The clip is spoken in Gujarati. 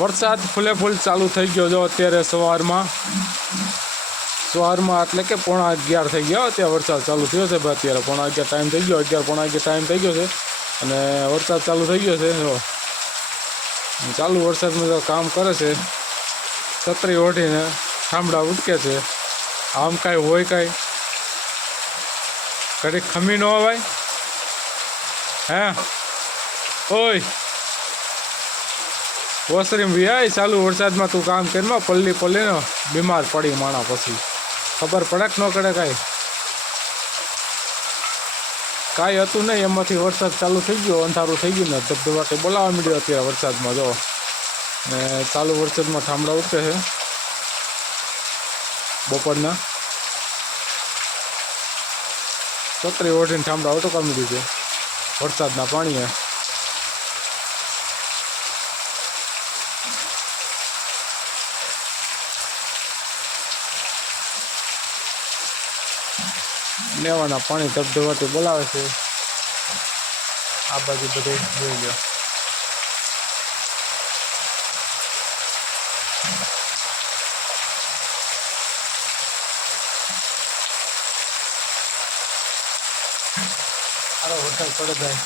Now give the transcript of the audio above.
વરસાદ ફૂલે ફૂલ ચાલુ થઈ ગયો જો અત્યારે સવારમાં એટલે કે 11:15 થઈ ગયા. અત્યારે વરસાદ ચાલુ થયો છે ભાઈ. અત્યારે 11:15 ટાઈમ થઈ ગયો, 11:15 ટાઈમ થઈ ગયો છે અને વરસાદ ચાલુ થઈ ગયો છે. જો ચાલુ વરસાદમાં જો કામ કરે છે, છત્રી ઓઢીને ઠામડા ઉટકે છે. આમ કાંઈ હોય કાંઈ ઘડીક ખમી ન અવાય હે? ઓય વસરીમ વિયાય ચાલુ વરસાદમાં તું કામ કરીમાં પલ્લીને બીમાર પડી માણા પછી ખબર પડે કે ન પડે કાંઈ હતું નહીં. એમાંથી વરસાદ ચાલુ થઈ ગયો, અંધારું થઈ ગયું ને ધબધબાટે બોલાવવા માંડ્યો અત્યારે વરસાદમાં જો. ને ચાલુ વરસાદમાં ઠામડા ઉઠે છે બપોરના. છત્રી ઓઢીને ઠામડા ઓટોકા માંડ્યું છે વરસાદના પાણીએ. લેવાના પાણી ધબધબાટી બોલાવે છે. આ બાજુ બધે જોઈ લો. સારો વરસાદ પડે ભાઈ.